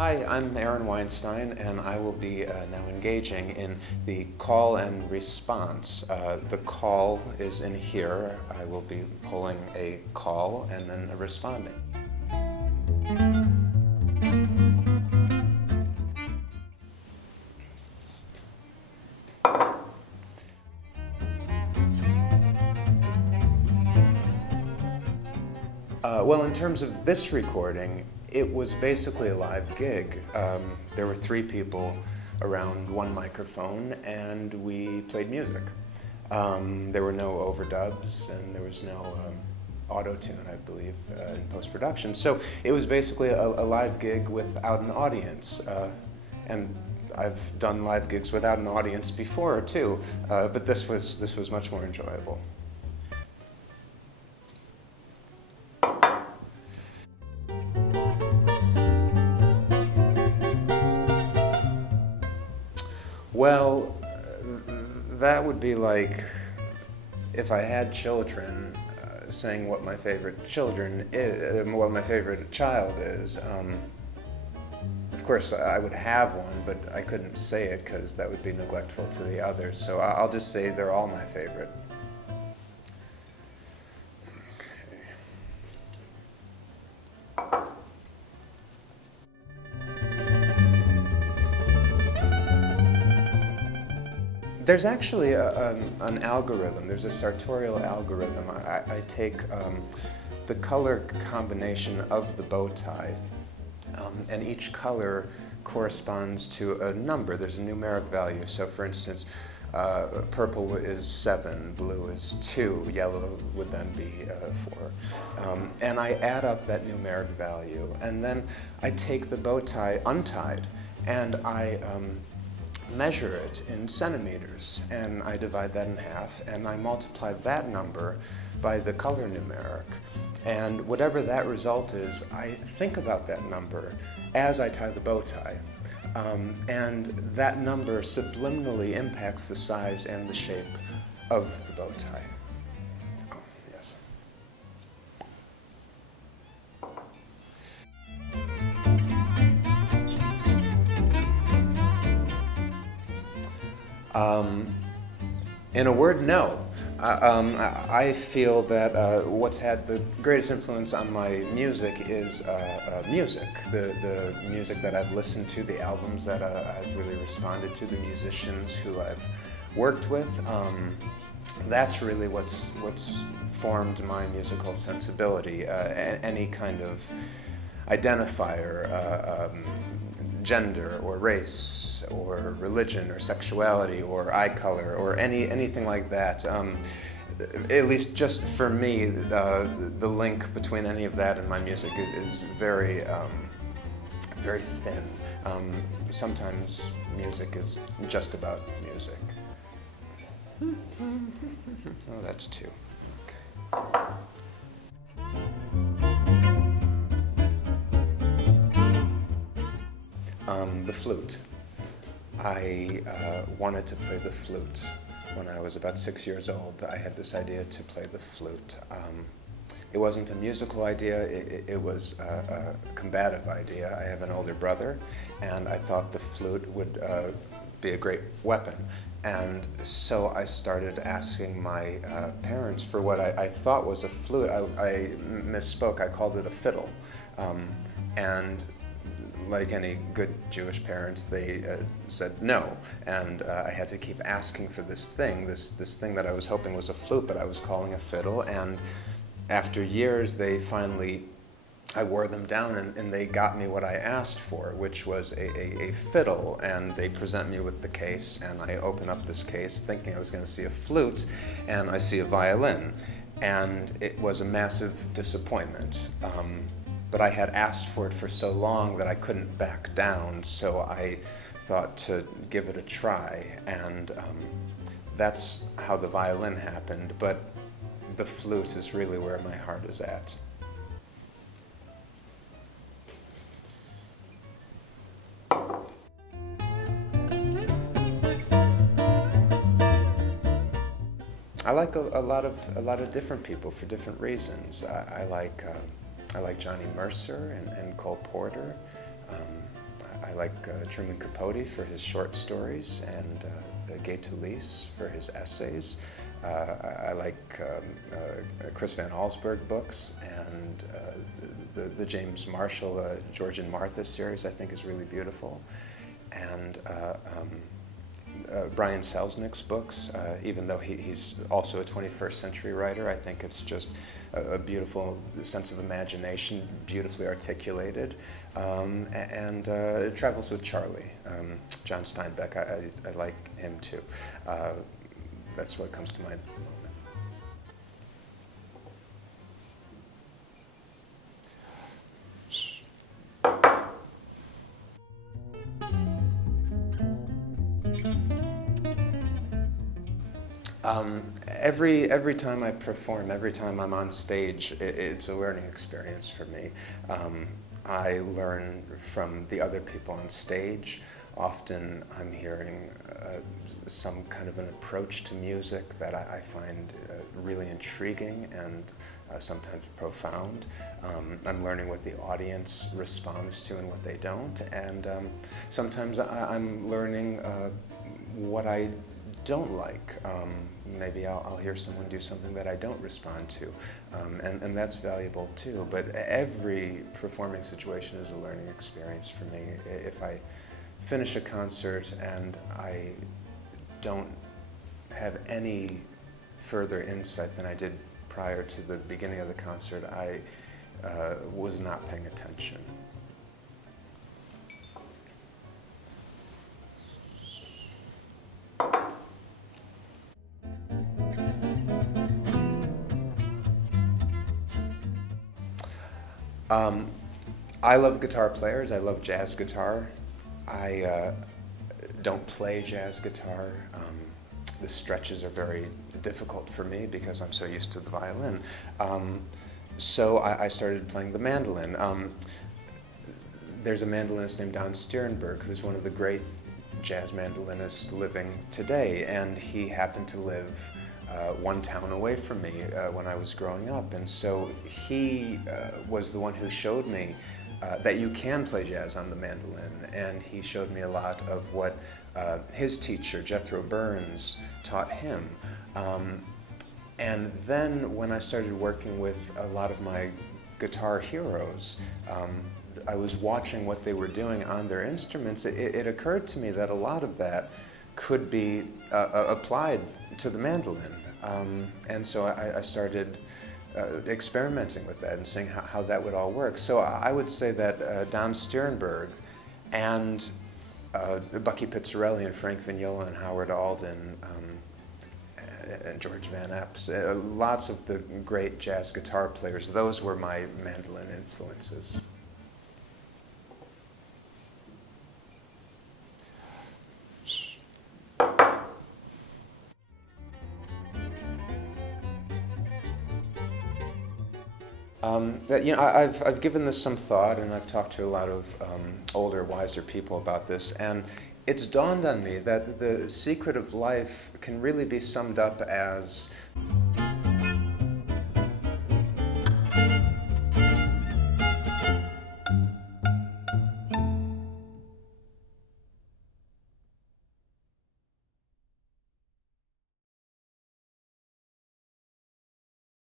Hi, I'm Aaron Weinstein, and I will be now engaging in the call and response. The call is in here. I will be pulling a call and then responding. Well, in terms of this recording, it was basically a live gig. There were three people around one microphone, and we played music. There were no overdubs, and there was no auto-tune, I believe, in post-production. So it was basically a live gig without an audience. And I've done live gigs without an audience before, too, but this was much more enjoyable. Well, that would be like if I had children saying what my favorite children is, what my favorite child is. Of course, I would have one, but I couldn't say it because that would be neglectful to the others. So I'll just say they're all my favorite. There's actually an algorithm. There's a sartorial algorithm. I take the color combination of the bow tie, and each color corresponds to a number. There's a numeric value. So, for instance, purple is 7, blue is 2, yellow would then be 4. And I add up that numeric value, and then I take the bow tie untied, and I measure it in centimeters, and I divide that in half, and I multiply that number by the color numeric. And whatever that result is, I think about that number as I tie the bow tie. And that number subliminally impacts the size and the shape of the bow tie. Oh, yes. In a word, no. I feel that what's had the greatest influence on my music is music. The music that I've listened to, the albums that I've really responded to, the musicians who I've worked with. That's really what's formed my musical sensibility. Any kind of identifier, gender or race or religion or sexuality or eye color or anything like that. At least just for me, the link between any of that and my music is very, very thin. Sometimes music is just about music. Oh, that's two. Okay. The flute. I wanted to play the flute. When I was about 6 years old, I had this idea to play the flute. It wasn't a musical idea, it was a combative idea. I have an older brother, and I thought the flute would be a great weapon. And so I started asking my parents for what I thought was a flute. I misspoke, I called it a fiddle. And like any good Jewish parents, they said no, and I had to keep asking for this thing that I was hoping was a flute, but I was calling a fiddle. And after years, I wore them down, and they got me what I asked for, which was a fiddle. And they present me with the case, and I open up this case thinking I was going to see a flute, and I see a violin, and it was a massive disappointment. But I had asked for it for so long that I couldn't back down, so I thought to give it a try, and that's how the violin happened, but the flute is really where my heart is at. I like a lot of different people for different reasons. I like Johnny Mercer and Cole Porter. like Truman Capote for his short stories, and Gay Tullis for his essays. I like Chris Van Allsburg books, and the James Marshall George and Martha series I think is really beautiful. And Brian Selznick's books, even though he's also a 21st century writer, I think it's just a beautiful sense of imagination, beautifully articulated. And it travels with Charlie. John Steinbeck, I like him too. That's what comes to mind at the moment. Every time I perform, every time I'm on stage, it's a learning experience for me. I learn from the other people on stage. Often I'm hearing some kind of an approach to music that I find really intriguing and sometimes profound. I'm learning what the audience responds to and what they don't, and sometimes I'm learning what I don't like. Maybe I'll hear someone do something that I don't respond to, and that's valuable too. But every performing situation is a learning experience for me. If I finish a concert and I don't have any further insight than I did prior to the beginning of the concert, I was not paying attention. I love guitar players. I love jazz guitar. I don't play jazz guitar. The stretches are very difficult for me because I'm so used to the violin. So I started playing the mandolin. There's a mandolinist named Don Stierenberg who's one of the great jazz mandolinists living today, and he happened to live one town away from me when I was growing up, and so he was the one who showed me that you can play jazz on the mandolin, and he showed me a lot of what his teacher, Jethro Burns, taught him. And then when I started working with a lot of my guitar heroes, I was watching what they were doing on their instruments. It occurred to me that a lot of that could be applied to the mandolin. And so I started experimenting with that and seeing how that would all work. So I would say that Don Stierenberg and Bucky Pizzarelli and Frank Vignola and Howard Alden and George Van Epps, lots of the great jazz guitar players, those were my mandolin influences. I've given this some thought, and I've talked to a lot of older, wiser people about this, and it's dawned on me that the secret of life can really be summed up as